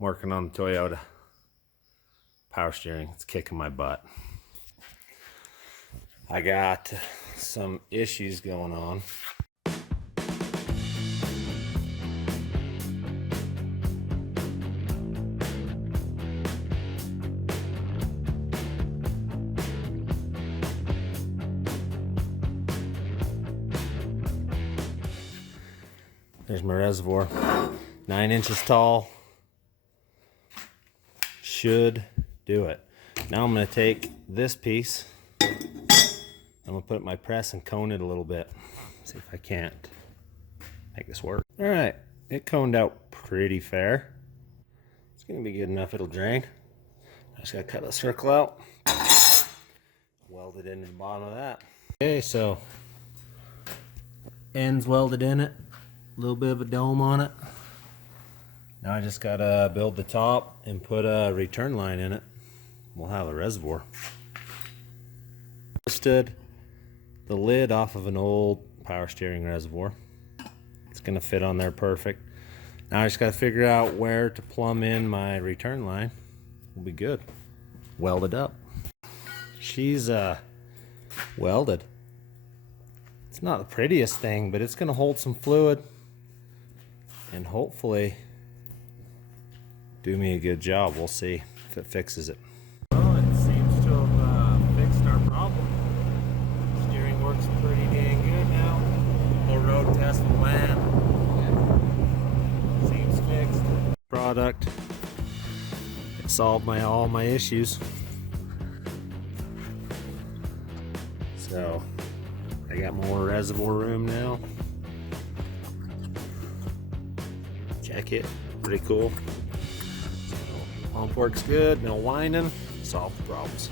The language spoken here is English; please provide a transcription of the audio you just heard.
Working on the Toyota power steering. It's kicking my butt. I got some issues going on. There's my reservoir, 9 inches tall. Should do it. Now I'm going to take this piece, I'm going to put it in my press and cone it a little bit. See if I can't make this work. All right, it coned out pretty fair. It's going to be good enough, it'll drain. I just got to cut the circle out, weld it into the bottom of that. Okay, so ends welded in it, a little bit of a dome on it. Now I just gotta build the top and put a return line in it. We'll have a reservoir. Twisted the lid off of an old power steering reservoir. It's gonna fit on there perfect. Now I just gotta figure out where to plumb in my return line. We'll be good. Welded up. She's welded. It's not the prettiest thing, but it's gonna hold some fluid and hopefully do me a good job. We'll see if it fixes it. Well, it seems to have fixed our problem. Steering works pretty dang good now. Little road test with land. Seems fixed. Product. It solved all my issues. So I got more reservoir room now. Check it. Pretty cool. Pump works good, no whining, solve the problems.